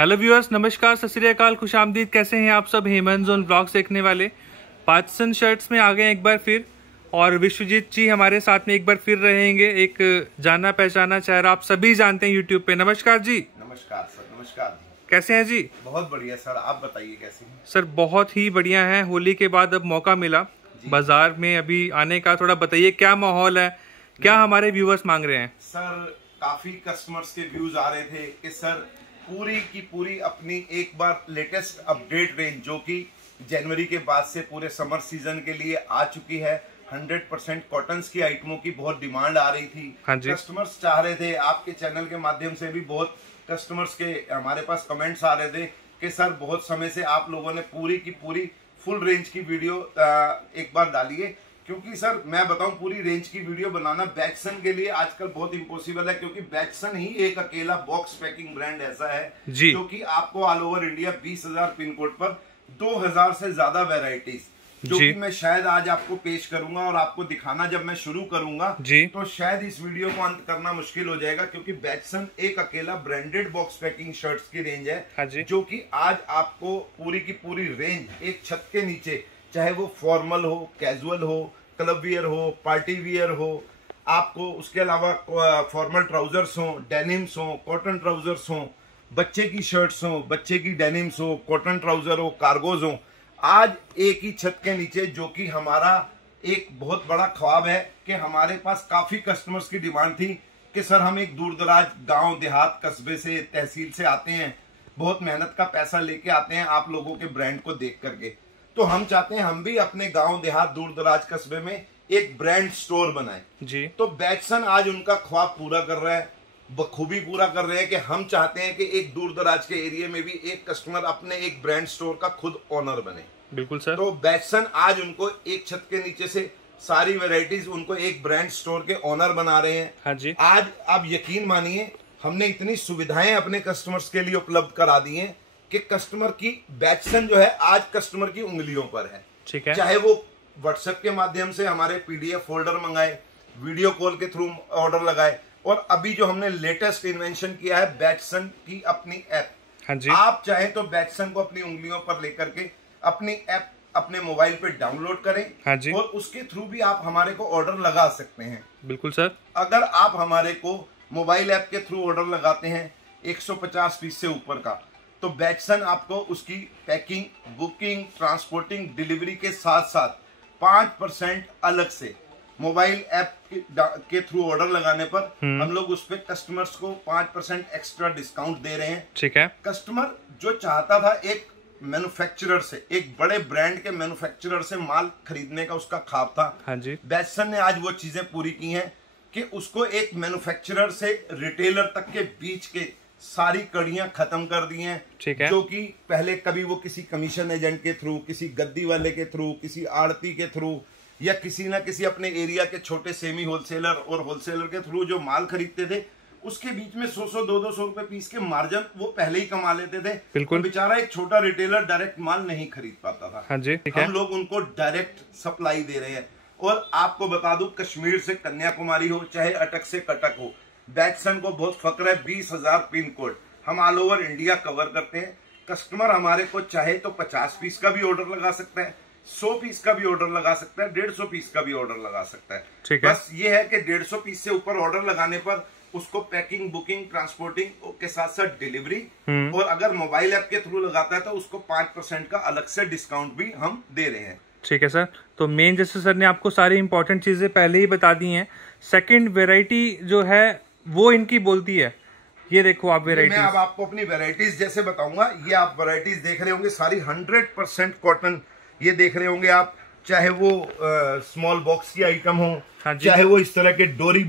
Hello viewers, नमस्कार, सत श्री अकाल, खुशामदीद। कैसे हैं आप सब? हेमंत जोन ब्लॉग्स देखने वाले पाकिस्तान शर्ट्स में आ गए एक बार फिर, और विश्वजीत जी हमारे साथ में एक बार फिर रहेंगे। एक जाना पहचाना चेहरा आप सभी जानते हैं यूट्यूब पे। नमस्कार जी। नमस्कार सर। नमस्कार जी। कैसे हैं जी? बहुत बढ़िया सर, आप बताइए कैसे हैं? सर बहुत ही बढ़िया है। होली के बाद अब मौका मिला बाजार में अभी आने का, थोड़ा बताइए क्या माहौल है, क्या हमारे व्यूअर्स मांग रहे हैं? सर काफी कस्टमर्स के व्यूज आ रहे थे कि सर पूरी की पूरी अपनी एक बार लेटेस्ट अपडेट रेंज जो कि जनवरी के बाद से पूरे समर सीजन के लिए आ चुकी है। 100% कॉटन्स की आइटमों की बहुत डिमांड आ रही थी। हाँ जी। कस्टमर्स चाह रहे थे, आपके चैनल के माध्यम से भी बहुत कस्टमर्स के हमारे पास कमेंट्स आ रहे थे कि सर बहुत समय से आप लोगों ने पूरी की पूरी फुल रेंज की वीडियो एक बार डालिए, क्योंकि सर मैं बताऊं पूरी रेंज की वीडियो बनाना बैचसन के लिए आजकल बहुत इम्पॉसिबल है, क्योंकि बैचसन ही एक अकेला बॉक्स पैकिंग ब्रांड ऐसा है जो कि आपको all over India 20,000 pin code पर 2,000 से ज्यादा वेराइटीज जो कि मैं शायद आज आपको पेश करूंगा और आपको दिखाना जब मैं शुरू करूंगा तो शायद इस वीडियो को अंत करना मुश्किल हो जाएगा, क्योंकि बैचसन एक अकेला ब्रांडेड बॉक्स पैकिंग शर्ट्स की रेंज है जो कि आज आपको पूरी की पूरी रेंज एक छत के नीचे, चाहे वो फॉर्मल हो, कैजुअल हो, क्लब वियर हो, पार्टी वियर हो, आपको उसके अलावा फॉर्मल ट्राउजर्स हो, डेनिम्स हो, कॉटन ट्राउजर्स हो, बच्चे की शर्ट्स हो, बच्चे की डेनिम्स हो, कॉटन ट्राउजर हो, कार्गोज हो, आज एक ही छत के नीचे, जो कि हमारा एक बहुत बड़ा ख्वाब है कि हमारे पास काफी कस्टमर्स की डिमांड थी कि सर हम एक दूर दराज गांव देहात कस्बे से, तहसील से आते हैं, बहुत मेहनत का पैसा लेके आते हैं आप लोगों के ब्रांड को देख करके, तो हम चाहते हैं हम भी अपने गांव देहात दूर दराज कस्बे में एक ब्रांड स्टोर बनाएं जी। तो बैचसन आज उनका ख्वाब पूरा कर रहा है, बखूबी पूरा कर रहे हैं कि हम चाहते हैं कि एक दूर दराज के एरिया में भी एक कस्टमर अपने एक ब्रांड स्टोर का खुद ओनर बने। बिल्कुल सर। तो बैचसन आज उनको एक छत के नीचे से सारी वैरायटीज उनको एक ब्रांड स्टोर के ओनर बना रहे हैं। हाँ जी। आज आप यकीन मानिए हमने इतनी सुविधाएं अपने कस्टमर्स के लिए उपलब्ध करा दी हैं कि कस्टमर की बैचसन जो है आज कस्टमर की उंगलियों पर है। ठीक है। चाहे वो व्हाट्सएप के माध्यम से हमारे पीडीएफ फोल्डर मंगाए, वीडियो कॉल के थ्रू ऑर्डर लगाए, और अभी जो हमने लेटेस्ट इन्वेंशन किया है बैचसन की अपनी ऐप। हाँ जी। आप चाहे तो बैचसन को अपनी उंगलियों पर लेकर के अपनी ऐप अपने मोबाइल पे डाउनलोड करें। हाँ जी। और उसके थ्रू भी आप हमारे को ऑर्डर लगा सकते हैं। बिल्कुल सर। अगर आप हमारे को मोबाइल ऐप के थ्रू ऑर्डर लगाते हैं 150 पीस से ऊपर का, तो बैचसन आपको उसकी पैकिंग, बुकिंग, ट्रांसपोर्टिंग, डिलीवरी के साथ साथ 5% अलग से मोबाइल ऐप के थ्रू ऑर्डर लगाने पर हम लोग उस पे कस्टमर्स को 5% एक्स्ट्रा डिस्काउंट दे रहे हैं। ठीक है। कस्टमर जो चाहता था एक मैन्युफैक्चरर से, एक बड़े ब्रांड के मैन्युफैक्चरर से माल खरीदने का उसका ख्वाब था। हाँ जी। बैचसन ने आज वो चीजें पूरी की हैं कि उसको एक मैन्युफैक्चरर से रिटेलर तक के बीच के सारी कड़ियां खत्म कर दी हैं। ठीक है। जो कि पहले कभी वो किसी कमीशन एजेंट के थ्रू, किसी गद्दी वाले के थ्रू, किसी आड़ती के थ्रू, या किसी ना किसी अपने एरिया के छोटे सेमी होलसेलर और होलसेलर के थ्रू जो माल खरीदते थे, उसके बीच में 100-100, 200 रुपए पीस के मार्जिन वो पहले ही कमा लेते थे। बिल्कुल। तो बेचारा एक छोटा रिटेलर डायरेक्ट माल नहीं खरीद पाता था। हाँ जी। ठीक है। हम लोग उनको डायरेक्ट सप्लाई दे रहे हैं। और आपको बता दूं, कश्मीर से कन्याकुमारी हो, चाहे अटक से कटक हो, बैचसन को बहुत फक्र है। 20,000 पिन कोड हम ऑल ओवर इंडिया कवर करते हैं। कस्टमर हमारे को चाहे तो 50 पीस का भी ऑर्डर लगा सकता है, 100 पीस का भी ऑर्डर लगा सकता है, 150 पीस का भी ऑर्डर लगा सकता है। ठीक है। बस ये है कि 150 पीस से ऊपर ऑर्डर लगाने पर उसको पैकिंग, बुकिंग, ट्रांसपोर्टिंग के साथ साथ डिलीवरी, और अगर मोबाइल ऐप के थ्रू लगाता है तो उसको 5% का अलग से डिस्काउंट भी हम दे रहे हैं। ठीक है सर। तो मेन जैसे सर ने आपको सारी इंपॉर्टेंट चीजें पहले ही बता दी हैं। सेकंड वेराइटी जो है वो इनकी बोलती है, ये देखो आप वेराइटीज। मैं अब आपको अपनी वेराइटीज जैसे बताऊंगा, ये आप वेराइटीज देख रहे होंगे सारी 100% कॉटन, ये देख रहे होंगे आप, चाहे वो स्मॉल बॉक्स की आइटम हो, हाँ चाहे वो इस तरह के डोरी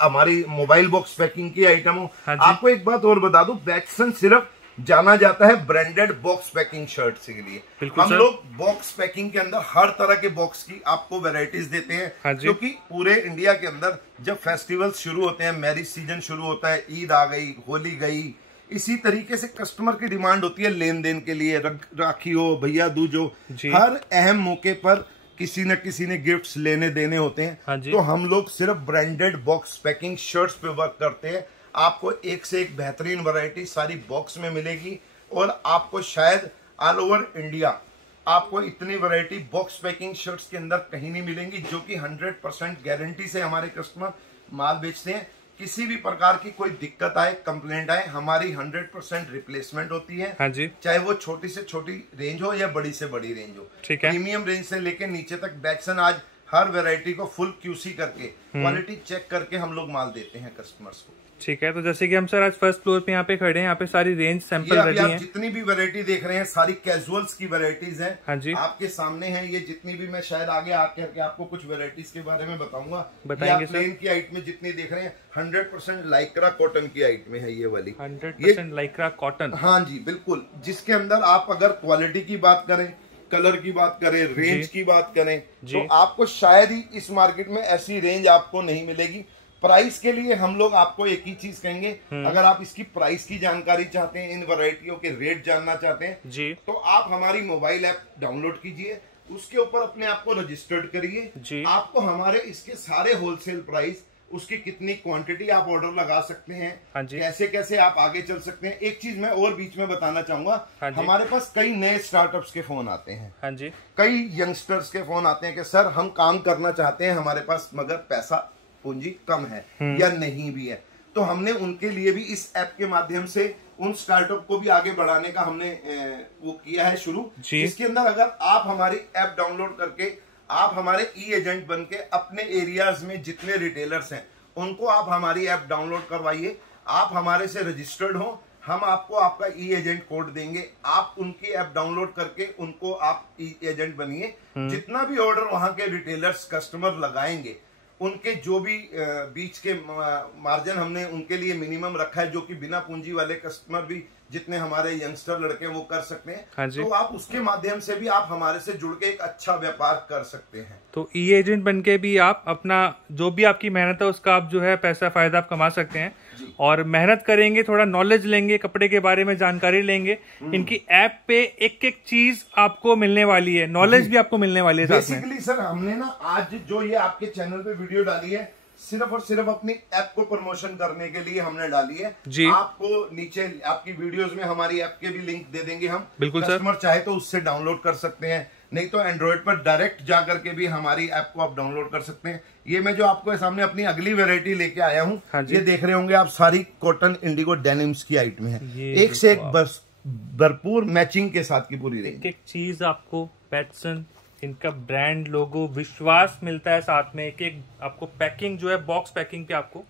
हमारी मोबाइल बॉक्स पैकिंग की आइटम हो। हाँ आपको एक बात और बता दूं, बैचसन सिर्फ जाना जाता है ब्रांडेड बॉक्स पैकिंग शर्ट्स के लिए। हम लोग बॉक्स पैकिंग के अंदर हर तरह के बॉक्स की आपको वैरायटीज देते हैं। हाँ, क्योंकि पूरे इंडिया के अंदर जब फेस्टिवल्स शुरू होते हैं, मैरिज सीजन शुरू होता है, ईद आ गई, होली गई, इसी तरीके से कस्टमर की डिमांड होती है लेन देन के लिए, राखी हो, भैया दूज हो, हर अहम मौके पर किसी न किसी ने गिफ्ट्स लेने देने होते हैं। तो हम लोग सिर्फ ब्रांडेड बॉक्स पैकिंग शर्ट्स पे वर्क करते हैं। आपको एक से एक बेहतरीन वैरायटी सारी बॉक्स में मिलेगी। और आपको शायद ऑल ओवर इंडिया आपको इतनी वैरायटी बॉक्स पैकिंग शर्ट्स के अंदर कहीं नहीं मिलेंगी, जो कि 100% गारंटी से हमारे कस्टमर माल बेचते हैं। किसी भी प्रकार की कोई दिक्कत आए, कंप्लेंट आए, हमारी 100% रिप्लेसमेंट होती है। हाँ जी। चाहे वो छोटी से छोटी रेंज हो या बड़ी से बड़ी रेंज हो, ठीक है। प्रीमियम रेंज से लेके नीचे तक बैटसन आज हर वैरायटी को फुल क्यूसी करके क्वालिटी चेक करके हम लोग माल देते हैं कस्टमर्स को। ठीक है, तो जैसे कि हम सर आज फर्स्ट फ्लोर पे यहाँ पे खड़े हैं, यहाँ पे सारी रेंज सैंपल रेडी हैं। जितनी भी वैरायटी देख रहे हैं सारी कैजुअल्स की वैरायटीज हैं। हाँ जी, आपके सामने है ये जितनी भी, मैं शायद आगे आके आपको कुछ वैरायटीज के बारे में बताऊंगा। बताएंगे सर। प्लेन की आइट में जितनी देख रहे हैं 100% लाइक्रा कॉटन की आइट में है ये वाली। 100% लाइक्रा कॉटन। हाँ जी बिल्कुल, जिसके अंदर आप अगर क्वालिटी की बात करें, कलर की बात करें, रेंज की बात करें, तो आपको शायद ही इस मार्केट में ऐसी रेंज आपको नहीं मिलेगी। प्राइस के लिए हम लोग आपको एक ही चीज कहेंगे, अगर आप इसकी प्राइस की जानकारी चाहते हैं, इन वैरायटियों के रेट जानना चाहते हैं जी, तो आप हमारी मोबाइल ऐप डाउनलोड कीजिए, उसके ऊपर अपने आप को रजिस्टर्ड करिए। आपको हमारे इसके सारे होलसेल प्राइस, उसकी कितनी क्वांटिटी आप ऑर्डर लगा सकते हैं, कैसे कैसे आप आगे चल सकते हैं। एक चीज मैं और बीच में बताना चाहूंगा, हमारे पास कई नए स्टार्टअप्स के फोन आते हैं। हाँ जी, कई यंगस्टर्स के फोन आते हैं कि सर हम काम करना चाहते हैं, हमारे पास मगर पैसा पूंजी कम है या नहीं भी है। तो हमने उनके लिए भी इस ऐप के माध्यम से उन स्टार्टअप को भी आगे बढ़ाने का हमने वो किया है शुरू। इसके अंदर अगर आप हमारी ऐप डाउनलोड करके आप हमारे ई एजेंट बन के अपने एरियाज में जितने रिटेलर्स हैं उनको आप हमारी ऐप डाउनलोड करवाइए, आप हमारे से रजिस्टर्ड हो, हम आपको आपका ई एजेंट कोड देंगे, आप उनकी ऐप डाउनलोड करके उनको आप ई एजेंट बनिए। जितना भी ऑर्डर वहां के रिटेलर्स कस्टमर लगाएंगे, उनके जो भी बीच के मार्जिन हमने उनके लिए मिनिमम रखा है, जो कि बिना पूंजी वाले कस्टमर भी जितने हमारे यंगस्टर लड़के वो कर सकते हैं। हाँ जी। तो आप उसके माध्यम से भी आप हमारे से जुड़ के एक अच्छा व्यापार कर सकते हैं। तो ई एजेंट बनके भी आप अपना जो भी आपकी मेहनत है उसका आप जो है पैसा फायदा आप कमा सकते हैं। और मेहनत करेंगे, थोड़ा नॉलेज लेंगे, कपड़े के बारे में जानकारी लेंगे, इनकी ऐप पे एक एक चीज आपको मिलने वाली है, नॉलेज भी आपको मिलने वाली है। बेसिकली सर हमने ना आज जो ये आपके चैनल पे वीडियो डाली है सिर्फ और सिर्फ अपनी ऐप को प्रमोशन करने के लिए हमने डाली है जी। आपको नीचे आपकी वीडियोस में हमारी ऐप के भी लिंक दे देंगे हम, बिल्कुल कस्टमर चाहे तो उससे डाउनलोड कर सकते हैं, नहीं तो एंड्रॉइड पर डायरेक्ट जाकर के भी हमारी ऐप को आप डाउनलोड कर सकते हैं। ये मैं जो आपको सामने अपनी अगली वैरायटी लेके आया हूँ, ये देख रहे होंगे आप, सारी कॉटन इंडिगो डेनिम्स की आइटम है, एक से एक बस भरपूर मैचिंग के साथ की पूरी रेंज। एक चीज आपको बैटसन इनका ब्रांड लोगो विश्वास मिलता है, साथ में एक एक आपको पैकिंग जो है बॉक्स पैकिंग पे आपको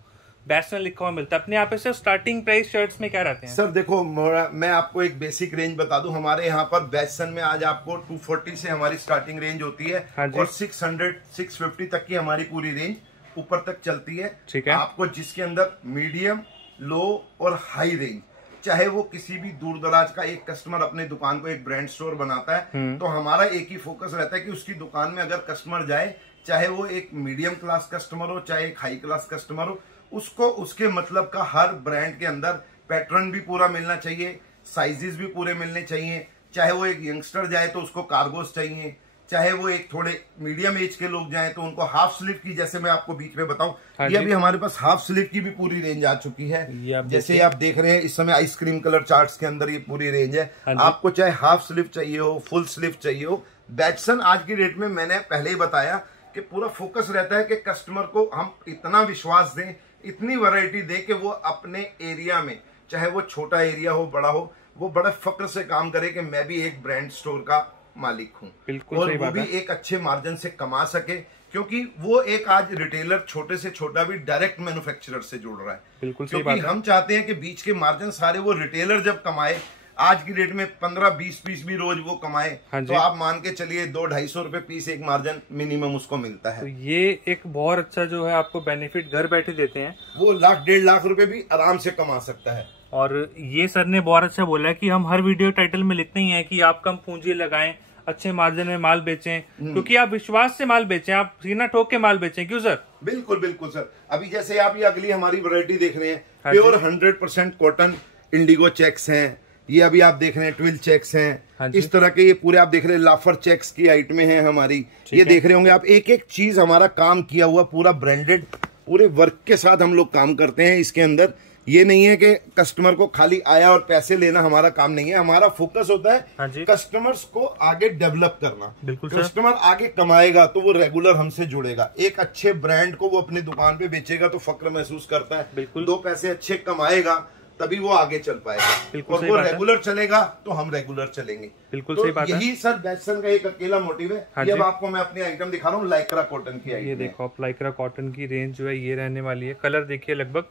बैटसन लिखा हुआ मिलता है। अपने यहाँ पे सर स्टार्टिंग प्राइस शर्ट्स में क्या रहते हैं? सर देखो मैं आपको एक बेसिक रेंज बता दूं, हमारे यहाँ पर बैटसन में आज आपको 240 से हमारी स्टार्टिंग रेंज होती है। हाँ और 600-650 तक की हमारी पूरी रेंज ऊपर तक चलती है। ठीक है। आपको जिसके अंदर मीडियम, लो और हाई रेंज, चाहे वो किसी भी दूर दराज का एक कस्टमर अपने दुकान को एक ब्रांड स्टोर बनाता है, तो हमारा एक ही फोकस रहता है कि उसकी दुकान में अगर कस्टमर जाए, चाहे वो एक मीडियम क्लास कस्टमर हो चाहे एक हाई क्लास कस्टमर हो, उसको उसके मतलब का हर ब्रांड के अंदर पैटर्न भी पूरा मिलना चाहिए, साइजेस भी पूरे मिलने चाहिए। चाहे वो एक यंगस्टर जाए तो उसको कार्गोस चाहिए, चाहे वो एक थोड़े मीडियम एज के लोग जाएं तो उनको हाफ स्लीव की, जैसे मैं आपको बीच में बताऊं, ये अभी हमारे पास हाफ स्लीव की भी पूरी रेंज आ चुकी है। जैसे आप देख रहे हैं इस समय आइसक्रीम कलर चार्ट्स के अंदर ये पूरी रेंज है। आपको चाहे हाफ स्लीव चाहिए हो, फुल स्लीव चाहिए हो, बैटसन आज की डेट में मैंने पहले ही बताया कि पूरा फोकस रहता है कि कस्टमर को हम इतना विश्वास दें, इतनी वैरायटी दें कि वो अपने एरिया में, चाहे वो छोटा एरिया हो बड़ा हो, वो बड़ा फक्र से काम करे कि मैं भी एक ब्रांड स्टोर का मालिक हूँ, और वो भी एक अच्छे मार्जिन से कमा सके, क्योंकि वो एक आज रिटेलर छोटे से छोटा भी डायरेक्ट मैन्युफैक्चरर से जुड़ रहा है। बिल्कुल क्योंकि हम चाहते हैं कि बीच के मार्जिन सारे वो रिटेलर जब कमाए, आज की डेट में 15-20 पीस भी रोज वो कमाए, तो आप मान के चलिए 200-250 रुपए पीस एक मार्जिन मिनिमम उसको मिलता है। तो ये एक बहुत अच्छा जो है आपको बेनिफिट घर बैठे देते हैं, वो 1-1.5 लाख रुपए भी आराम से कमा सकता है। और ये सर ने बहुत अच्छा बोला है कि हम हर वीडियो टाइटल में लिखते ही हैं कि आप कम पूंजी लगाएं, अच्छे मार्जिन में माल बेचें, क्योंकि आप विश्वास से माल बेचें, आप सीना ठोक के माल बेचें। क्यों सर? बिल्कुल बिल्कुल सर। अभी जैसे आप ये अगली हमारी वैरायटी देख रहे हैं, प्योर 100% कॉटन इंडिगो चेक्स हैं, ये अभी आप देख रहे हैं ट्विल चेक्स हैं, इस तरह के ये पूरे आप देख रहे हैं लाफर चेक्स की आइटमें हैं हमारी। ये देख रहे होंगे आप, एक एक चीज हमारा काम किया हुआ, पूरा ब्रांडेड, पूरे वर्क के साथ हम लोग काम करते हैं। इसके अंदर ये नहीं है कि कस्टमर को खाली आया और पैसे लेना हमारा काम नहीं है। हमारा फोकस होता है कस्टमर्स को आगे डेवलप करना। कस्टमर आगे कमाएगा तो वो रेगुलर हमसे जुड़ेगा। एक अच्छे ब्रांड को वो अपनी दुकान पे बेचेगा तो फक्र महसूस करता है। 2 पैसे अच्छे कमाएगा तभी वो आगे चल पाएगा, और वो रेगुलर चलेगा तो हम रेगुलर चलेंगे। बिल्कुल तो सही बात है। यही सर बैचसन का एक अकेला मोटिव है। ये अब आपको मैं अपनी आइटम दिखा रहा हूँ, लाइक्रा कॉटन की आइटम। ये देखो आप, लाइक्रा कॉटन की रेंज जो है ये रहने वाली है। कलर देखिए, लगभग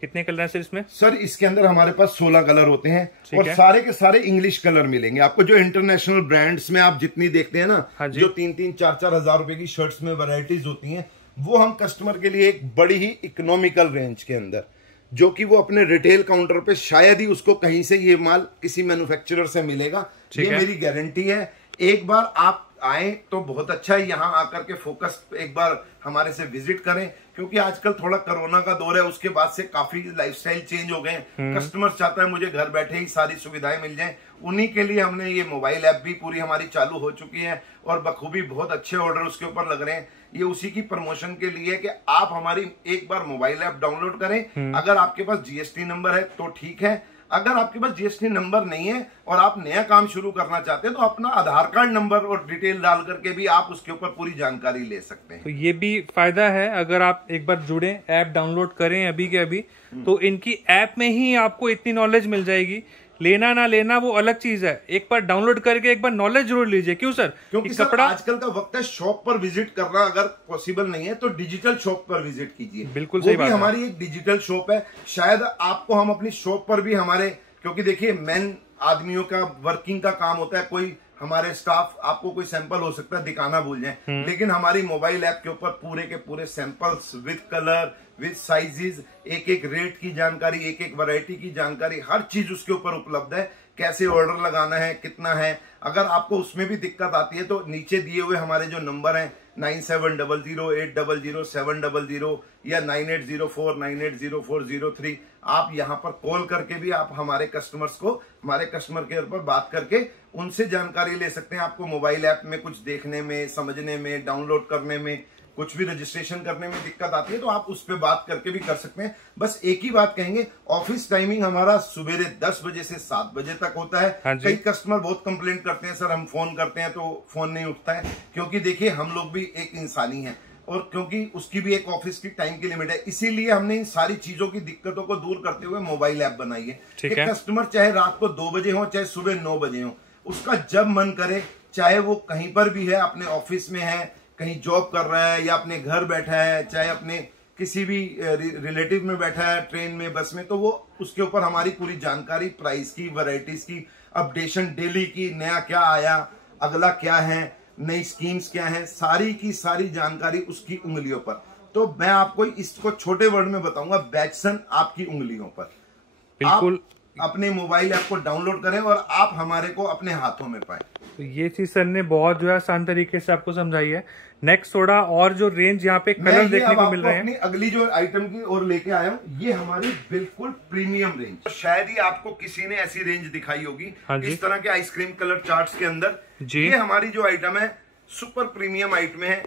कितने कलर हैं सर इसमें? सर इसके अंदर हमारे पास 16 कलर होते हैं और सारे के सारे इंग्लिश कलर मिलेंगे आपको। जो इंटरनेशनल ब्रांड्स में आप जितनी देखते हैं ना, जो 3-4 हजार रुपए की शर्ट्स में वैरायटीज होती हैं, वो हम कस्टमर के लिए एक बड़ी ही इकोनॉमिकल रेंज के अंदर, जो कि वो अपने रिटेल काउंटर पे शायद ही उसको कहीं से ये माल किसी मैन्युफैक्चरर से मिलेगा। ये मेरी गारंटी है। एक बार आप आए तो बहुत अच्छा है। यहाँ आकर के फोकस एक बार हमारे से विजिट करें, क्योंकि आजकल थोड़ा कोरोना का दौर है, उसके बाद से काफी लाइफस्टाइल चेंज हो गए। कस्टमर चाहता है मुझे घर बैठे ही सारी सुविधाएं मिल जाएं। उन्हीं के लिए हमने ये मोबाइल ऐप भी पूरी हमारी चालू हो चुकी है और बखूबी बहुत अच्छे ऑर्डर उसके ऊपर लग रहे हैं। ये उसी की प्रमोशन के लिए कि आप हमारी एक बार मोबाइल ऐप डाउनलोड करें। अगर आपके पास जीएसटी नंबर है तो ठीक है, अगर आपके पास जीएसटी नंबर नहीं है और आप नया काम शुरू करना चाहते हैं तो अपना आधार कार्ड नंबर और डिटेल डाल करके भी आप उसके ऊपर पूरी जानकारी ले सकते हैं। तो ये भी फायदा है, अगर आप एक बार जुड़े, ऐप डाउनलोड करें अभी के अभी, तो इनकी ऐप में ही आपको इतनी नॉलेज मिल जाएगी। लेना ना लेना वो अलग चीज है, एक बार डाउनलोड करके एक बार नॉलेज जरूर लीजिए। क्यों सर? क्योंकि सर कपड़ा आजकल का वक्त है, शॉप पर विजिट करना अगर पॉसिबल नहीं है तो डिजिटल शॉप पर विजिट कीजिए। बिल्कुल सही बात है। हमारी एक डिजिटल शॉप है, शायद आपको हम अपनी शॉप पर भी हमारे, क्योंकि देखिए मेन आदमियों का वर्किंग का काम होता है, कोई हमारे स्टाफ आपको कोई सैंपल हो सकता है दिखाना भूल जाए, लेकिन हमारी मोबाइल ऐप के ऊपर पूरे के पूरे samples with colour with sizes, एक एक रेट की जानकारी, एक एक वैरायटी की जानकारी, हर चीज उसके ऊपर उपलब्ध है। कैसे ऑर्डर लगाना है, कितना है, अगर आपको उसमें भी दिक्कत आती है तो नीचे दिए हुए हमारे जो नंबर हैं 9700800700 या 9804980403, आप यहाँ पर कॉल करके भी आप हमारे कस्टमर्स को, हमारे कस्टमर केयर पर बात करके उनसे जानकारी ले सकते हैं। आपको मोबाइल ऐप में कुछ देखने में, समझने में, डाउनलोड करने में, कुछ भी रजिस्ट्रेशन करने में दिक्कत आती है तो आप उस पर बात करके भी कर सकते हैं। बस एक ही बात कहेंगे, ऑफिस टाइमिंग हमारा सुबेरे 10 बजे से 7 बजे तक होता है। कई कस्टमर बहुत कंप्लेंट करते हैं, सर हम फोन करते हैं तो फोन नहीं उठता है, क्योंकि देखिए हम लोग भी एक इंसानी है और क्योंकि उसकी भी एक ऑफिस की टाइम की लिमिट है। इसीलिए हमने इन सारी चीजों की दिक्कतों को दूर करते हुए मोबाइल ऐप बनाई है कि कस्टमर चाहे रात को 2 बजे हो चाहे सुबह 9 बजे हो, उसका जब मन करे, चाहे वो कहीं पर भी है, अपने ऑफिस में है, कहीं जॉब कर रहा है या अपने घर बैठा है, चाहे अपने किसी भी रिलेटिव में बैठा है, ट्रेन में, बस में, तो वो उसके ऊपर हमारी पूरी जानकारी, प्राइस की, वैरायटीज की, अपडेशन डेली की, नया क्या आया, अगला क्या है, नई स्कीम्स क्या है, सारी की सारी जानकारी उसकी उंगलियों पर। तो मैं आपको इसको छोटे वर्ड में बताऊंगा, बैचसन आपकी उंगलियों पर। बिल्कुल अपने मोबाइल ऐप को डाउनलोड करें और आप हमारे को अपने हाथों में पाएं। तो ये चीज सर ने बहुत जो है आसान तरीके से आपको समझाई है। नेक्स्ट थोड़ा और जो रेंज यहाँ पे कलर देखने को मिल रहे हैं, अपनी अगली जो आइटम की और लेके आया हूँ, ये हमारी बिल्कुल प्रीमियम रेंज। शायद ही आपको किसी ने ऐसी रेंज दिखाई होगी इस तरह के आइसक्रीम कलर चार्ट्स के अंदर। ये हमारी जो आइटम है सुपर प्रीमियम आइटम है,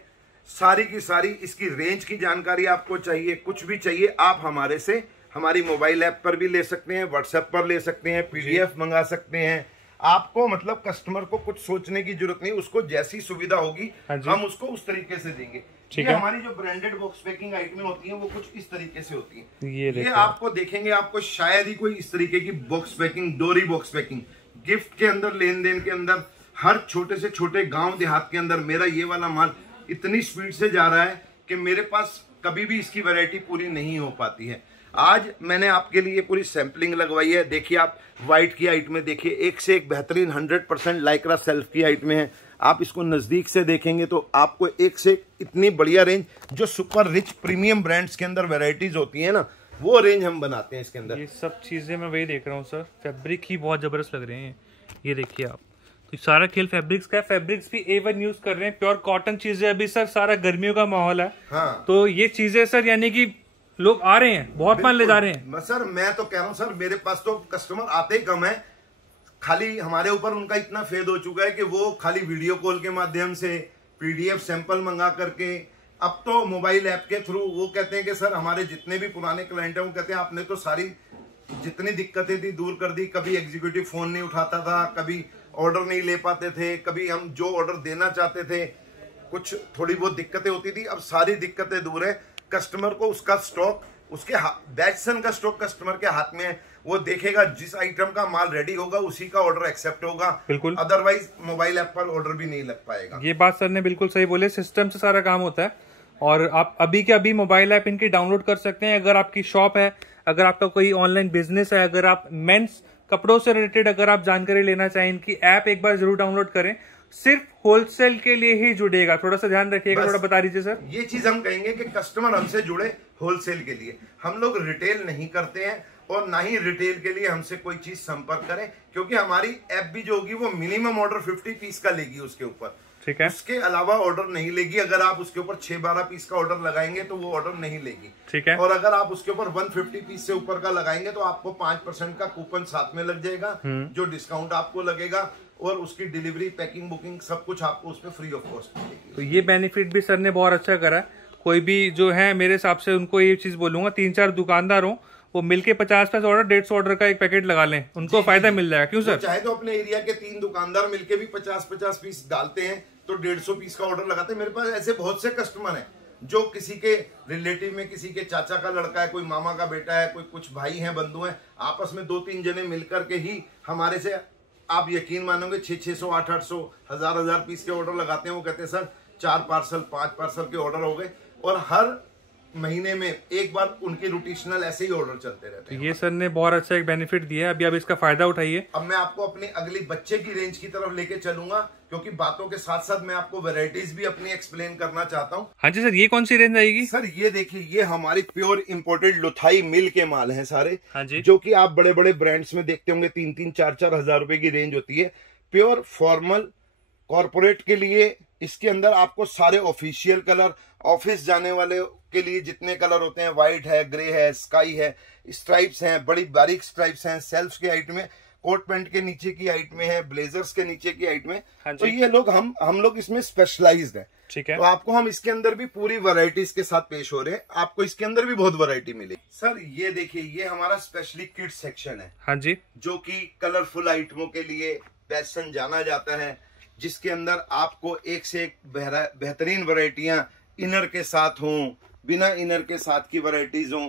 सारी की सारी। इसकी रेंज की जानकारी आपको चाहिए, कुछ भी चाहिए, आप हमारे से हमारी मोबाइल ऐप पर भी ले सकते हैं, व्हाट्सएप पर ले सकते हैं, पीडीएफ मंगा सकते हैं। आपको मतलब कस्टमर को कुछ सोचने की जरूरत नहीं, उसको जैसी सुविधा होगी हम उसको उस तरीके से देंगे। ये हमारी जो ब्रांडेड बॉक्स पैकिंग आइटमें होती हैं वो कुछ इस तरीके से होती हैं। ये आपको देखेंगे, आपको शायद ही कोई इस तरीके की बॉक्स पैकिंग, डोरी बॉक्स पैकिंग, गिफ्ट के अंदर, लेन देन के अंदर, हर छोटे से छोटे गाँव देहात के अंदर मेरा ये वाला माल इतनी स्पीड से जा रहा है कि मेरे पास कभी भी इसकी वैरायटी पूरी नहीं हो पाती है। आज मैंने आपके लिए पूरी सैंपलिंग लगवाई है। देखिए आप व्हाइट की आइटमें देखिए, एक से एक बेहतरीन 100% लाइक्रा सेल्फ की आइटमें हैं। आप इसको नजदीक से देखेंगे तो आपको एक से एक इतनी बढ़िया रेंज, जो सुपर रिच प्रीमियम ब्रांड्स के अंदर वैरायटीज होती है ना, वो रेंज हम बनाते हैं इसके अंदर। ये सब चीजें मैं वही देख रहा हूँ सर, फैब्रिक ही बहुत जबरदस्त लग रहे हैं। ये देखिए आप, तो सारा खेल फैब्रिक्स का है। फैब्रिक्स भी A1 यूज कर रहे हैं, प्योर कॉटन चीजें। अभी सर सारा गर्मियों का माहौल है, तो ये चीजें सर यानी कि लोग आ रहे हैं, बहुत माल ले जा रहे हैं। सर मैं तो कह रहा हूँ सर, मेरे पास तो कस्टमर आते ही कम है, खाली हमारे ऊपर उनका इतना फेद हो चुका है कि वो खाली वीडियो कॉल के माध्यम से, पीडीएफ सैंपल मंगा करके, अब तो मोबाइल ऐप के थ्रू वो कहते हैं कि सर हमारे जितने भी पुराने क्लाइंट हैं वो कहते हैं आपने तो सारी जितनी दिक्कतें थी दूर कर दी। कभी एग्जीक्यूटिव फोन नहीं उठाता था, कभी ऑर्डर नहीं ले पाते थे, कभी हम जो ऑर्डर देना चाहते थे कुछ थोड़ी बहुत दिक्कतें होती थी, अब सारी दिक्कतें दूर है। कस्टमर को उसका स्टॉक उसके बैटसन का स्टॉक कस्टमर के हाथ में है, वो देखेगा जिस आइटम का माल रेडी होगा उसी का ऑर्डर एक्सेप्ट होगा, बिल्कुल। अदरवाइज मोबाइल ऐप पर ऑर्डर भी नहीं लग पाएगा। ये बात सर ने बिल्कुल सही बोले, सिस्टम से सारा काम होता है और आप अभी के अभी मोबाइल ऐप इनकी डाउनलोड कर सकते हैं। अगर आपकी शॉप है, अगर आपका कोई ऑनलाइन बिजनेस है, अगर आप मेंस कपड़ों से रिलेटेड अगर आप जानकारी लेना चाहें, इनकी ऐप एक बार जरूर डाउनलोड करें। सिर्फ होलसेल के लिए ही जुड़ेगा, थोड़ा सा ध्यान रखिएगा, थोड़ा बता दीजिए सर। ये चीज हम कहेंगे कि कस्टमर हमसे जुड़े होलसेल के लिए, हम लोग रिटेल नहीं करते हैं और ना ही रिटेल के लिए हमसे कोई चीज संपर्क करें, क्योंकि हमारी ऐप भी जो होगी वो मिनिमम ऑर्डर 50 पीस का लेगी उसके ऊपर, ठीक है। उसके अलावा ऑर्डर नहीं लेगी। अगर आप उसके ऊपर 6-12 पीस का ऑर्डर लगाएंगे तो वो ऑर्डर नहीं लेगी, ठीक है। और अगर आप उसके ऊपर 150 पीस से ऊपर का लगाएंगे तो आपको 5% का कूपन साथ में लग जाएगा, जो डिस्काउंट आपको लगेगा, और उसकी डिलीवरी, पैकिंग, बुकिंग सब कुछ आपको उस पर फ्री ऑफ कॉस्ट मिलेगी। तो ये बेनिफिट भी सर ने बहुत अच्छा करा। कोई भी जो है मेरे हिसाब से उनको ये चीज बोलूंगा, 3-4 दुकानदार हो वो मिलके 50 ऑर्डर 150 ऑर्डर का एक पैकेट लगा लें, उनको फायदा मिल जाएगा। क्यों सर? चाहे तो अपने एरिया के 3 दुकानदार मिलके भी 50-50 पीस डालते हैं तो 150 पीस का ऑर्डर लगाते हैं। मेरे पास ऐसे बहुत से कस्टमर हैं जो किसी के रिलेटिव में किसी के चाचा का लड़का है, कोई मामा का बेटा है, कोई कुछ भाई हैं, बंधु हैं, आपस में 2-3 जने मिलकर के ही हमारे से, आप यकीन मानोगे, 600, 800, 1000 पीस के ऑर्डर लगाते हैं। वो कहते हैं सर 4 पार्सल 5 पार्सल के ऑर्डर हो गए, और हर महीने में एक बार उनके रोटेशनल ऐसे ही ऑर्डर चलते रहते हैं। ये सर ने बहुत अच्छा एक बेनिफिट दिया है, अभी आप इसका फायदा उठाइए। अब मैं आपको अपनी अगली बच्चे की रेंज की तरफ लेके चलूंगा, क्योंकि बातों के साथ साथ मैं आपको वैरायटीज भी अपनी एक्सप्लेन करना चाहता हूँ। हाँ जी सर, ये कौन सी रेंज आएगी? सर ये देखिए, ये हमारी प्योर इंपोर्टेड लुथाई मिल के माल हैं सारे। हाँ जी। जो कि आप बड़े बड़े ब्रांड्स में देखते होंगे 3-3, 4-4 हजार रुपए की रेंज होती है। प्योर फॉर्मल कॉर्पोरेट के लिए इसके अंदर आपको सारे ऑफिशियल कलर, ऑफिस जाने वाले के लिए जितने कलर होते हैं, व्हाइट है, ग्रे है, स्काई है, स्ट्राइप्स हैं, बड़ी बारीक स्ट्राइप्स हैं, सेल्फ के आइट में, कोट पैंट के नीचे की आइट में है, ब्लेजर्स के नीचे की आइट में। तो ये लोग हम लोग इसमें स्पेशलाइज्ड हैं, ठीक है। तो आपको हम इसके अंदर भी पूरी वैरायटीज के साथ पेश हो रहे हैं, आपको इसके अंदर भी बहुत वैरायटी मिलेगी। सर ये देखिए, ये हमारा स्पेशली किड्स सेक्शन है। हाँ जी। जो कि कलरफुल आइटमों के लिए बैसन जाना जाता है, जिसके अंदर आपको एक से एक बेहतरीन वैरायटियां इनर के साथ हों, बिना इनर के साथ की वैरायटीज हों,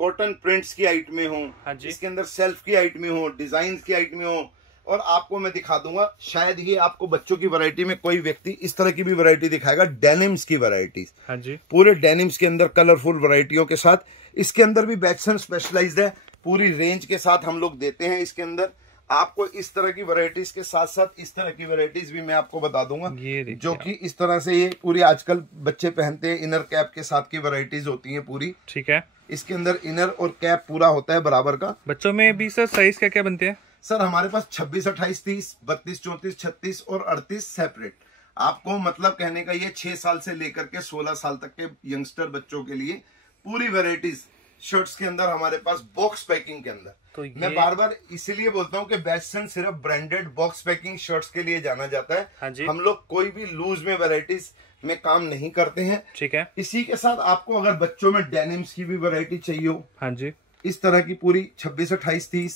कॉटन प्रिंट्स की आइटमें हों, हाँ जी। इसके अंदर सेल्फ की आइटमें हों, डिजाइन की आइटमें हों, और आपको मैं दिखा दूंगा, शायद ये आपको बच्चों की वैरायटी में कोई व्यक्ति इस तरह की भी वैरायटी दिखाएगा, डेनिम्स की वैरायटीज। हाँ जी। पूरे डेनिम्स के अंदर कलरफुल वैरायटियों के साथ, इसके अंदर भी बैटसन स्पेशलाइज्ड है, पूरी रेंज के साथ हम लोग देते हैं। इसके अंदर आपको इस तरह की वैरायटीज के साथ साथ इस तरह की वैरायटीज भी मैं आपको बता दूंगा, जो कि इस तरह से ये पूरी आजकल बच्चे पहनते हैं, इनर कैप के साथ की वैरायटीज होती हैं पूरी, ठीक है। इसके अंदर इनर और कैप पूरा होता है बराबर का। बच्चों में भी सर साइज क्या क्या बनते हैं? सर हमारे पास 26, 28, 30, 32, 34, 36 और 38 सेपरेट। आपको मतलब कहने का ये 6 साल से लेकर के 16 साल तक के यंगस्टर बच्चों के लिए पूरी वैरायटीज शर्ट्स के अंदर हमारे पास बॉक्स पैकिंग के अंदर। तो मैं बार बार इसीलिए बोलता हूँ कि बैटसन सिर्फ ब्रांडेड बॉक्स पैकिंग शर्ट्स के लिए जाना जाता है। हाँ जी। हम लोग कोई भी लूज में वैरायटीज में काम नहीं करते हैं, ठीक है। इसी के साथ आपको अगर बच्चों में डेनिम्स की भी वैरायटी चाहिए हो, हाँ जी, इस तरह की पूरी 26, 28, 30,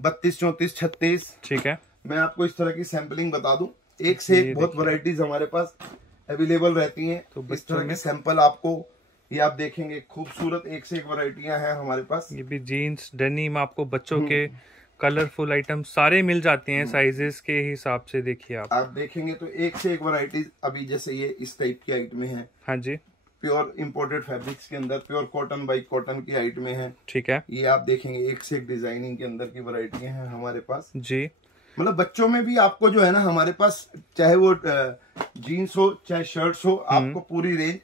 32, 34, 36, ठीक है, मैं आपको इस तरह की सैंपलिंग बता दूं, एक से एक बहुत वैरायटीज हमारे पास अवेलेबल रहती हैं। तो इस तरह के सैंपल आपको ये आप देखेंगे, खूबसूरत एक से एक वैरायटियां हैं हमारे पास। ये भी जीन्स, डेनिम, आपको बच्चों के कलरफुल आइटम सारे मिल जाते हैं साइजेस के हिसाब से। देखिए आप देखेंगे तो एक से एक वैरायटी, अभी जैसे ये इस टाइप की आइटमें हैं, हाँ जी, प्योर इंपोर्टेड फैब्रिक्स के अंदर प्योर कॉटन बाई कॉटन की आइटमें हैं, ठीक है। ये आप देखेंगे एक से एक डिजाइनिंग के अंदर की वैरायटियां हैं हमारे पास जी। मतलब बच्चों में भी आपको जो है ना, हमारे पास चाहे वो जीन्स हो चाहे शर्ट्स हो, आपको पूरी रेंज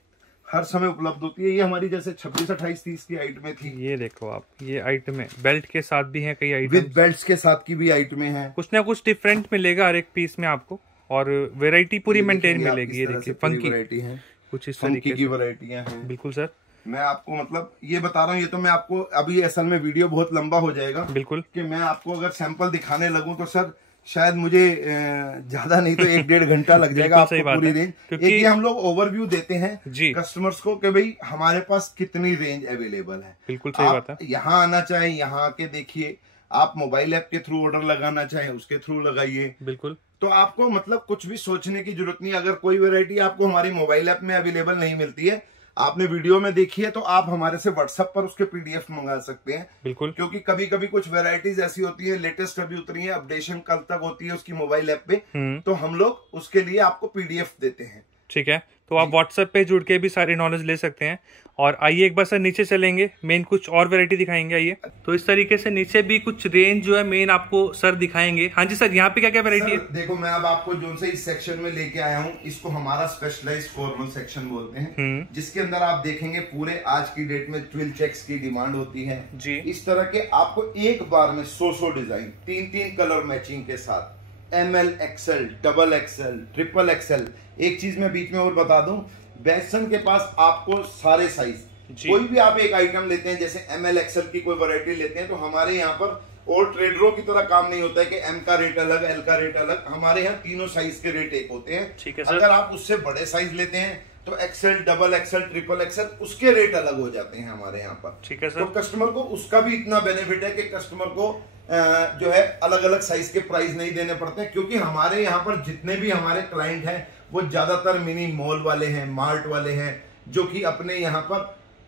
हर समय उपलब्ध होती है। ये हमारी जैसे 26, 28, 30 की आइटमें थी, ये देखो आप, ये आइटमें बेल्ट के साथ भी हैं, कई आइटम विद बेल्ट्स के साथ की भी आइटमें हैं। कुछ ना कुछ डिफरेंट मिलेगा हर एक पीस में आपको, और वैरायटी पूरी मेंटेन मिलेगी। ये देखिए फंकी वैरायटी है, कुछ इस तरीके की वैरायटियां हैं। बिल्कुल सर, मैं आपको मतलब ये बता रहा हूँ, ये तो मैं आपको अभी असल में वीडियो बहुत लंबा हो जाएगा, बिल्कुल, कि मैं आपको अगर सैंपल दिखाने लगूं तो सर शायद मुझे ज्यादा नहीं तो 1-1.5 घंटा लग जाएगा आपको पूरी रेंज, क्योंकि हम लोग ओवरव्यू देते हैं कस्टमर्स को कि भाई हमारे पास कितनी रेंज अवेलेबल है। बिल्कुल सही बात है। यहाँ आना चाहे यहाँ आके देखिए, आप मोबाइल ऐप के थ्रू ऑर्डर लगाना चाहे उसके थ्रू लगाइए। बिल्कुल। तो आपको मतलब कुछ भी सोचने की जरूरत नहीं। अगर कोई वैरायटी आपको हमारी मोबाइल ऐप में अवेलेबल नहीं मिलती है, आपने वीडियो में देखी है, तो आप हमारे से व्हाट्सएप पर उसके पीडीएफ मंगा सकते हैं। बिल्कुल। क्योंकि कभी कभी कुछ वैरायटीज ऐसी होती है, लेटेस्ट अभी उतरी है, अपडेशन कल तक होती है उसकी मोबाइल ऐप पे, तो हम लोग उसके लिए आपको पीडीएफ देते हैं। ठीक है, तो आप व्हाट्सएप पे जुड़ के भी सारी नॉलेज ले सकते हैं। और आइए एक बार सर नीचे चलेंगे, मेन कुछ और वैरायटी दिखाएंगे। आइए, तो इस तरीके से नीचे भी कुछ रेंज जो है मेन आपको सर दिखाएंगे। हाँ जी सर, यहाँ पे क्या क्या वैरायटी है? देखो, मैं अब आपको जो से इस सेक्शन में लेके आया हूँ, इसको हमारा स्पेशलाइज्ड फॉर्मल सेक्शन बोलते हैं, जिसके अंदर आप देखेंगे पूरे आज की डेट में ट्विल चेक्स की डिमांड होती है जी। इस तरह के आपको एक बार में 100 डिजाइन 3-3 कलर मैचिंग के साथ, ML, XL, double XL, triple XL। एक चीज मैं बीच में और बता दूं, बैटसन के पास आपको सारे साइज, कोई भी आप एक आइटम लेते हैं, जैसे ML, XL की कोई वैरायटी लेते हैं, तो हमारे यहाँ पर और ट्रेडरों की तरह काम नहीं होता है कि M का रेट अलग, L का रेट अलग। हमारे यहाँ तीनों साइज के रेट एक होते हैं। अगर आप उससे बड़े साइज लेते हैं तो XL, double XL, triple XL, उसके रेट अलग हो जाते हैं हमारे यहाँ पर। ठीक है सर। तो कस्टमर को उसका भी इतना बेनिफिट है कि कस्टमर को जो है अलग अलग साइज के प्राइस नहीं देने पड़ते हैं, क्योंकि हमारे यहाँ पर जितने भी हमारे क्लाइंट हैं वो ज्यादातर मिनी मॉल वाले हैं, मार्ट वाले हैं, जो कि अपने यहाँ पर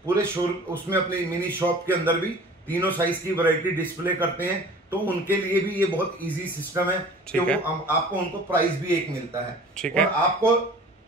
पूरे उसमें अपनी मिनी शॉप के अंदर भी तीनों साइज की वैरायटी डिस्प्ले करते हैं। तो उनके लिए भी ये बहुत इजी सिस्टम है कि वो आपको उनको प्राइस भी एक मिलता है। और आपको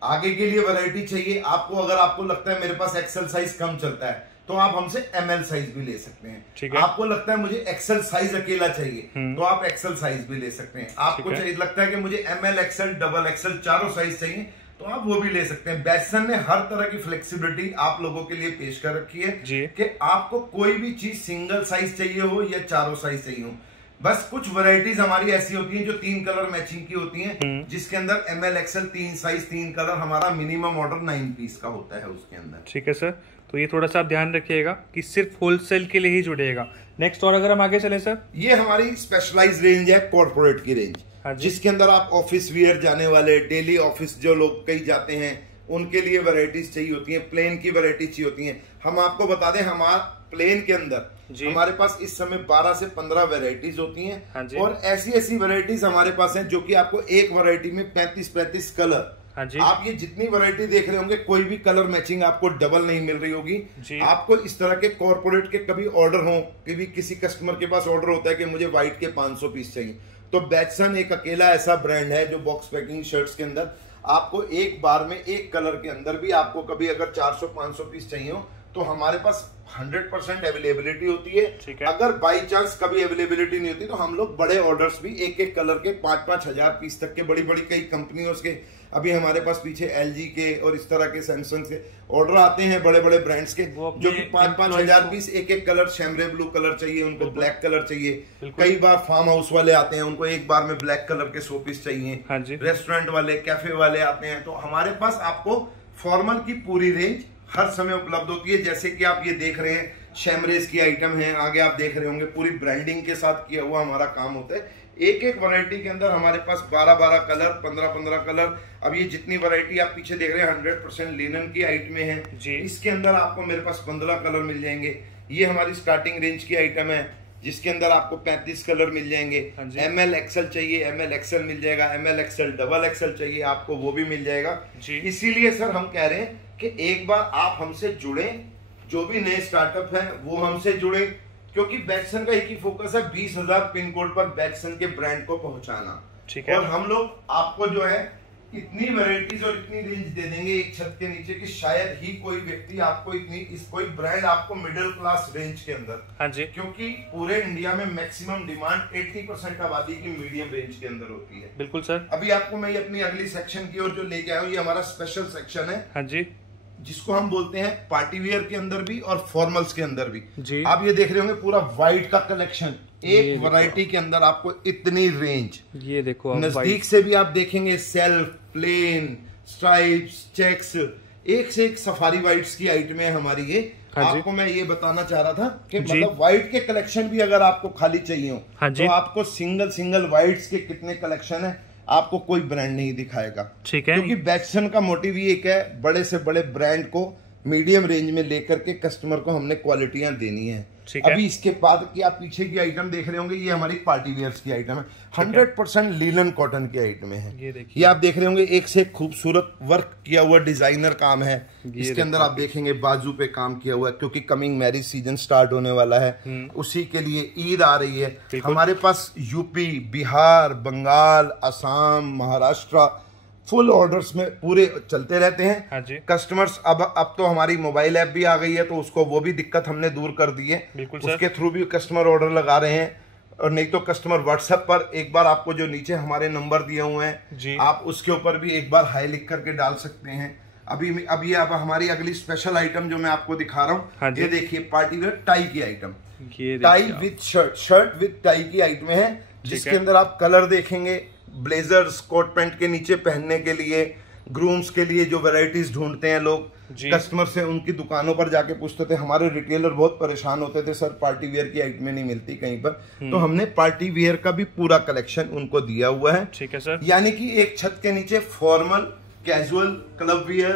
आगे के लिए वैरायटी चाहिए, अगर आपको लगता है मेरे पास XL साइज कम चलता है, तो आप हमसे ML साइज भी ले सकते हैं। आपको लगता है मुझे XL साइज अकेला चाहिए, तो आप XL साइज भी ले सकते हैं। आपको लगता है कि मुझे ML, XL, डबल XL चारों साइज चाहिए, तो आप वो भी ले सकते हैं। बैटसन ने हर तरह की फ्लेक्सिबिलिटी आप लोगों के लिए पेश कर रखी है कि आपको कोई भी चीज सिंगल साइज चाहिए हो या चारों साइज चाहिए हो। बस कुछ वैरायटीज हमारी ऐसी होती हैं जो 3 कलर मैचिंग की होती हैं, जिसके अंदर ML, XL 3 साइज 3 कलर, हमारा मिनिमम ऑर्डर 9 पीस का होता है उसके अंदर। ठीक है सर, तो ये थोड़ा सा आप ध्यान रखिएगा कि सिर्फ होलसेल के लिए ही जुड़ेगा। नेक्स्ट, और अगर हम आगे चले सर, ये हमारी स्पेशलाइज्ड रेंज है, कॉर्पोरेट की रेंज, जिसके अंदर आप ऑफिस वियर जाने वाले, डेली ऑफिस जो लोग कई जाते हैं, उनके लिए वैरायटीज चाहिए होती हैं, प्लेन की वैरायटीज चाहिए होती हैं। हम आपको बता दें, हमारा प्लेन के अंदर हमारे पास इस समय 12 से 15 वैरायटीज होती हैं। और ऐसी ऐसी वैरायटीज हमारे पास हैं जो कि आपको एक वैरायटी में 35-35 कलर, आप ये जितनी वैरायटी देख रहे होंगे, कोई भी कलर मैचिंग आपको डबल नहीं मिल रही होगी। आपको इस तरह के कॉर्पोरेट के कभी ऑर्डर हो, कभी किसी कस्टमर के पास ऑर्डर होता है कि मुझे व्हाइट के 500 पीस चाहिए, तो बैटसन एक अकेला ऐसा ब्रांड है जो बॉक्स पैकिंग शर्ट्स के अंदर आपको एक बार में एक कलर के अंदर भी आपको कभी अगर 400-500 पीस चाहिए हो, तो हमारे पास 100% अवेलेबिलिटी होती है। अगर बाई चांस कभी अवेलेबिलिटी नहीं होती, तो हम लोग बड़े ऑर्डर्स भी एक एक कलर के 5-5 हजार पीस तक के, बड़ी बड़ी कई कंपनियों के, अभी हमारे पास पीछे LG के और इस तरह के सैमसंग के ऑर्डर आते हैं, बड़े बड़े ब्रांड्स के, जो कि 5-5 हजार पीस एक एक कलर, शैमरे ब्लू कलर चाहिए उनको, ब्लैक कलर चाहिए। कई बार फार्म हाउस वाले आते हैं, उनको एक बार में ब्लैक कलर के 100 पीस चाहिए। रेस्टोरेंट वाले, कैफे वाले आते हैं, तो हमारे पास आपको फॉर्मल की पूरी रेंज हर समय उपलब्ध होती है। जैसे कि आप ये देख रहे हैं, शैमरेज की आइटम है, आगे आप देख रहे होंगे पूरी ब्रांडिंग के साथ किया हुआ हमारा काम होता है। एक एक वैरायटी के अंदर हमारे पास 12-12 कलर, 15-15 कलर। अब ये जितनी वैरायटी आप पीछे देख रहे हैं 100% लिनन की आइटम है, इसके अंदर आपको मेरे पास 15 कलर मिल जाएंगे। ये हमारी स्टार्टिंग रेंज की आइटम है, जिसके अंदर आपको 35 कलर मिल जाएंगे। ML, XL चाहिए, ML, XL मिल जाएगा। ML, XL, डबल XL चाहिए आपको, वो भी मिल जाएगा। इसीलिए सर हम कह रहे हैं कि एक बार आप हमसे जुड़े, जो भी नए स्टार्टअप हैं वो हमसे जुड़े, क्योंकि बैटसन का एक ही फोकस है 20,000 पिन कोड पर बैटसन के ब्रांड को पहुंचाना। और हम लोग आपको जो है इतनी वैरायटीज और इतनी रेंज दे देंगे एक छत के नीचे कि शायद ही कोई व्यक्ति आपको कोई ब्रांड आपको मिडिल क्लास रेंज के अंदर, क्योंकि पूरे इंडिया में मैक्सिमम डिमांड 80% आबादी की मीडियम रेंज के अंदर होती है। बिल्कुल सर। अभी आपको मैं ये अपनी अगली सेक्शन की ओर जो लेके आया हूँ, ये हमारा स्पेशल सेक्शन है, जिसको हम बोलते हैं पार्टी वेयर के अंदर भी और फॉर्मल्स के अंदर भी। आप ये देख रहे होंगे पूरा व्हाइट का कलेक्शन, एक वैरायटी के अंदर आपको इतनी रेंज। ये देखो नजदीक से भी आप देखेंगे, सेल्फ, प्लेन, स्ट्राइप्स, चेक्स, एक से एक सफारी वाइट्स की आइटमें हमारी ये। आपको मैं ये बताना चाह रहा था कि मतलब व्हाइट के कलेक्शन भी अगर आपको खाली चाहिए हो तो आपको सिंगल व्हाइट्स के कितने कलेक्शन है, आपको कोई ब्रांड नहीं दिखाएगा। ठीक है, क्योंकि बैटसन का मोटिव ही एक है, बड़े से बड़े ब्रांड को मीडियम रेंज में लेकर के कस्टमर को हमने क्वालिटियां देनी है। अभी इसके बाद की आप पीछे की आइटम देख रहे होंगे, ये हमारी पार्टी वेयर्स की आइटम है, 100% लीलन कॉटन की आइटम है। ये आप देख रहे होंगे एक से खूबसूरत वर्क किया हुआ डिजाइनर काम है। इसके अंदर आप देखेंगे बाजू पे काम किया हुआ है, क्योंकि कमिंग मैरिज सीजन स्टार्ट होने वाला है, उसी के लिए ईद आ रही है। हमारे पास UP, Bihar, Bengal, Assam, Maharashtra full orders में पूरे चलते रहते हैं। कस्टमर्स अब तो हमारी मोबाइल ऐप भी आ गई है, तो उसको वो भी दिक्कत हमने दूर कर दी है, उसके थ्रू भी कस्टमर ऑर्डर लगा रहे हैं। और नहीं तो कस्टमर व्हाट्सएप पर एक बार आपको जो नीचे हमारे नंबर दिए हुए हैं आप उसके ऊपर भी एक बार हाई लिख करके डाल सकते हैं। अभी अब हमारी अगली स्पेशल आइटम जो मैं आपको दिखा रहा हूँ, ये देखिए पार्टी वेयर टाई की item, tie with shirt with tie की आइटम है, जिसके अंदर आप कलर देखेंगे ब्लेजर्स, कोट पैंट के नीचे पहनने के लिए, ग्रूम्स के लिए जो वैरायटीज ढूंढते हैं लोग, कस्टमर से उनकी दुकानों पर जाके पूछते थे, हमारे रिटेलर बहुत परेशान होते थे सर पार्टी वेयर की आइटमें नहीं मिलती कहीं पर, तो हमने पार्टी वेयर का भी पूरा कलेक्शन उनको दिया हुआ है। ठीक है सर, यानी कि एक छत के नीचे formal, casual, club wear,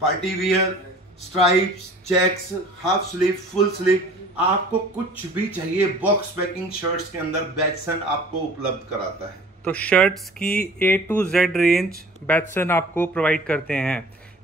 party wear, stripes, checks, half sleeve, full sleeve, आपको कुछ भी चाहिए बॉक्स पैकिंग शर्ट्स के अंदर बैटसन आपको उपलब्ध कराता है। तो शर्ट्स की A to Z range Bateson आपको प्रोवाइड करते हैं।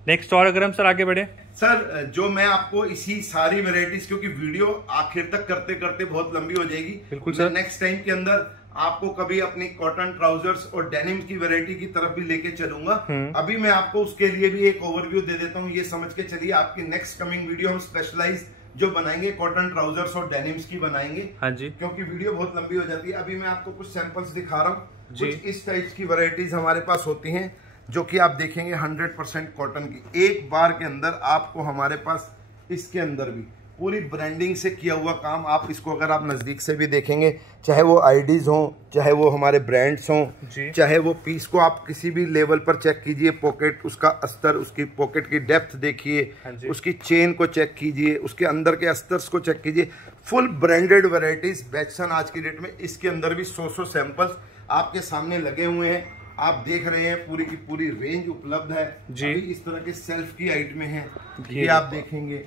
नेक्स्ट और अगर हम सर आगे बढ़े सर, जो मैं आपको इसी सारी वेराइटीज, क्योंकि वीडियो आखिर तक करते करते बहुत लंबी हो जाएगी, बिल्कुल सर, नेक्स्ट टाइम के अंदर आपको कभी अपनी कॉटन ट्राउजर्स और डेनिम की वैरायटी की तरफ भी लेके चलूंगा। अभी मैं आपको उसके लिए भी एक ओवरव्यू दे देता हूँ, ये समझ के चलिए आपकी नेक्स्ट कमिंग वीडियो हम स्पेशलाइज जो बनाएंगे कॉटन ट्राउजर्स और डेनिम्स की बनाएंगे। हाँ जी, क्योंकि वीडियो बहुत लंबी हो जाती है। अभी मैं आपको कुछ सैंपल्स दिखा रहा हूँ, कुछ इस टाइप की वैरायटीज हमारे पास होती हैं जो कि आप देखेंगे 100% कॉटन की। एक बार के अंदर आपको हमारे पास इसके अंदर भी पूरी ब्रांडिंग से किया हुआ काम, आप इसको अगर आप नजदीक से भी देखेंगे, चाहे वो आईडीज हों, चाहे वो हमारे ब्रांड्स हों, चाहे वो पीस को आप किसी भी लेवल पर चेक कीजिए, पॉकेट, उसका अस्तर, उसकी पॉकेट की डेप्थ देखिए, उसकी चेन को चेक कीजिए, उसके अंदर के अस्तर्स को चेक कीजिए, फुल ब्रांडेड वैरायटीज बैटसन आज की डेट में। इसके अंदर भी 100 सैंपल्स आपके सामने लगे हुए हैं, आप देख रहे हैं पूरी की पूरी रेंज उपलब्ध है जी। इस तरह के सेल्फ की आइटमें हैं, ये आप देखेंगे,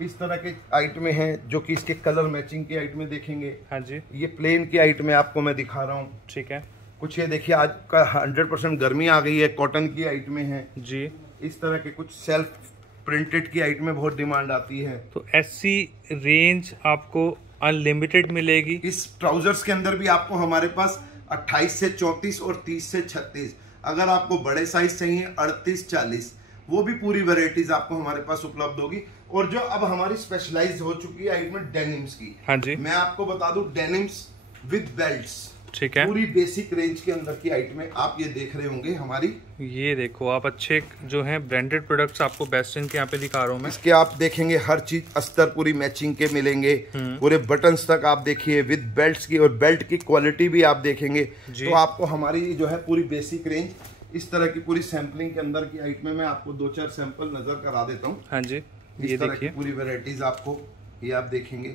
इस तरह के आइटमें हैं जो कि इसके कलर मैचिंग की आइटमें देखेंगे। हाँ जी, ये प्लेन की आइटमें आपको मैं दिखा रहा हूँ। ठीक है, कुछ ये देखिए आज का 100% गर्मी आ गई है, कॉटन की आइटमें हैं जी। इस तरह के कुछ सेल्फ प्रिंटेड की आइटमें बहुत डिमांड आती है, तो ऐसी रेंज आपको अनलिमिटेड मिलेगी। इस ट्राउजर्स के अंदर भी आपको हमारे पास 28 से 34 और 30 से 36, अगर आपको बड़े साइज चाहिए 38, 40, वो भी पूरी वैरायटीज आपको हमारे पास उपलब्ध होगी। और जो अब हमारी स्पेशलाइज हो चुकी है आइटम डेनिम्स की, हाँ जी, मैं आपको बता दूं डेनिम्स विद बेल्ट्स, ठीक है, पूरी बेसिक रेंज के अंदर की आइटमें आप ये देख रहे होंगे हमारी। ये देखो आप अच्छे जो हैं ब्रांडेड प्रोडक्ट्स आपको बैटसन के यहाँ पे दिखा रहा हूँ मैं। इसके आप देखेंगे हर चीज अस्तर पूरी मैचिंग के मिलेंगे, पूरे बटन्स तक आप देखिए विद बेल्ट्स की, और बेल्ट की क्वालिटी भी आप देखेंगे। तो आपको हमारी जो है पूरी बेसिक रेंज, इस तरह की पूरी सैंपलिंग के अंदर की आइटमें मैं आपको 2-4 सैंपल नजर करा देता हूँ। हाँ जी, ये तरह की पूरी वैरायटीज आपको ये आप देखेंगे,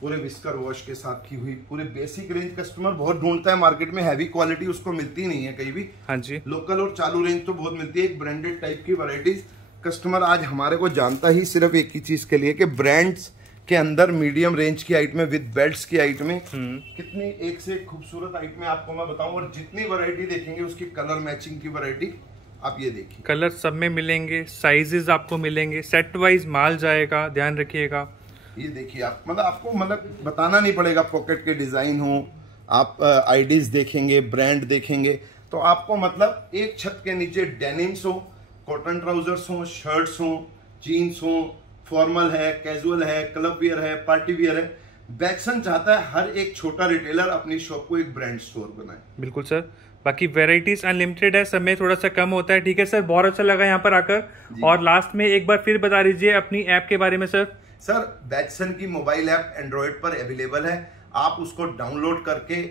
पूरे विस्कर वॉश के साथ की हुई पूरे बेसिक रेंज। कस्टमर बहुत ढूंढता है मार्केट में, हैवी क्वालिटी उसको मिलती नहीं है कहीं भी। हाँ जी, लोकल और चालू रेंज तो बहुत मिलती है, एक ब्रांडेड टाइप की वैरायटीज। कस्टमर आज हमारे को जानता ही सिर्फ एक ही चीज के लिए कि ब्रांड्स के अंदर मीडियम रेंज की आइटमें विद बेल्ट्स की आइटमें, कितनी एक से खूबसूरत आइटमें आपको मैं बताऊं। और जितनी वैरायटी देखेंगे उसकी कलर मैचिंग की वैरायटी आप ये देखिए, कलर सब में मिलेंगे, साइजेस आपको मिलेंगे, सेट वाइज माल जाएगा, ध्यान रखिएगा। ये देखिए आप आपको बताना नहीं पड़ेगा, पॉकेट के डिजाइन हो, आप आईडीज देखेंगे, ब्रांड देखेंगे, तो आपको एक छत के नीचे डेनिम्स हो, कॉटन ट्राउजर्स हो, शर्ट्स हो, जीन्स हो, फॉर्मल है, कैजुअल है, क्लब वियर है, पार्टी वियर है। बैटसन चाहता है हर एक छोटा रिटेलर अपनी शॉप को एक ब्रांड स्टोर बनाए। बिल्कुल सर, बाकी वेराइटीज अनलिमिटेड है, सब में थोड़ा सा कम होता है। ठीक है सर, बहुत अच्छा लगा यहाँ पर आकर। और लास्ट में एक बार फिर बता दीजिए अपनी ऐप के बारे में सर। सर, बैटसन की मोबाइल ऐप एंड्रॉइड पर अवेलेबल है, आप उसको डाउनलोड करके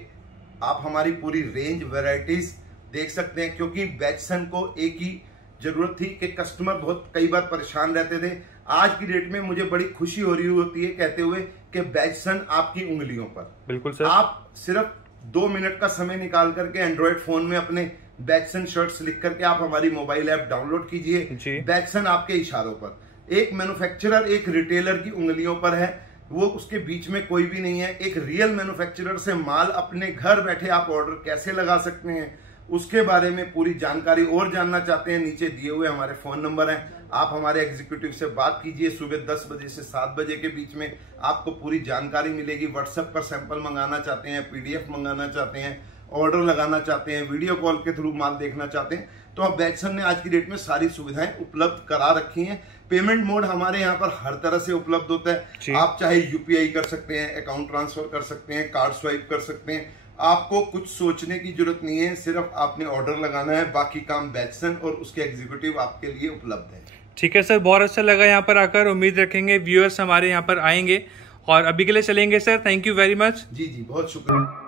आप हमारी पूरी रेंज वेराइटीज देख सकते हैं। क्योंकि बैटसन को एक ही जरूरत थी कि कस्टमर बहुत कई बार परेशान रहते थे, आज की डेट में मुझे बड़ी खुशी हो रही होती है कहते हुए कि बैचसन आपकी उंगलियों पर। बिल्कुल सर। आप सिर्फ 2 मिनट का समय निकाल करके एंड्रॉइड फोन में अपने बैचसन शर्ट्स लिख करके आप हमारी मोबाइल ऐप डाउनलोड कीजिए। बैचसन आपके इशारों पर, एक मैन्युफैक्चरर एक रिटेलर की उंगलियों पर है, वो उसके बीच में कोई भी नहीं है। एक रियल मैन्युफैक्चरर से माल अपने घर बैठे आप ऑर्डर कैसे लगा सकते हैं, उसके बारे में पूरी जानकारी और जानना चाहते हैं, नीचे दिए हुए हमारे फोन नंबर हैं, आप हमारे एग्जीक्यूटिव से बात कीजिए। सुबह 10 बजे से 7 बजे के बीच में आपको पूरी जानकारी मिलेगी। व्हाट्सएप पर सैंपल मंगाना चाहते हैं, पीडीएफ मंगाना चाहते हैं, ऑर्डर लगाना चाहते हैं, वीडियो कॉल के थ्रू माल देखना चाहते हैं, तो अब बैचसन ने आज की डेट में सारी सुविधाएं उपलब्ध करा रखी हैं। पेमेंट मोड हमारे यहाँ पर हर तरह से उपलब्ध होता है। आप चाहे यूपीआई कर सकते हैं, अकाउंट ट्रांसफर कर सकते हैं, कार्ड स्वाइप कर सकते हैं, आपको कुछ सोचने की जरूरत नहीं है, सिर्फ आपने ऑर्डर लगाना है, बाकी काम बैचसन और उसके एग्जीक्यूटिव आपके लिए उपलब्ध है। ठीक है सर, बहुत अच्छा लगा यहाँ पर आकर। उम्मीद रखेंगे व्यूअर्स हमारे यहाँ पर आएंगे, और अभी के लिए चलेंगे sir. Thank you very much. जी बहुत शुक्रिया।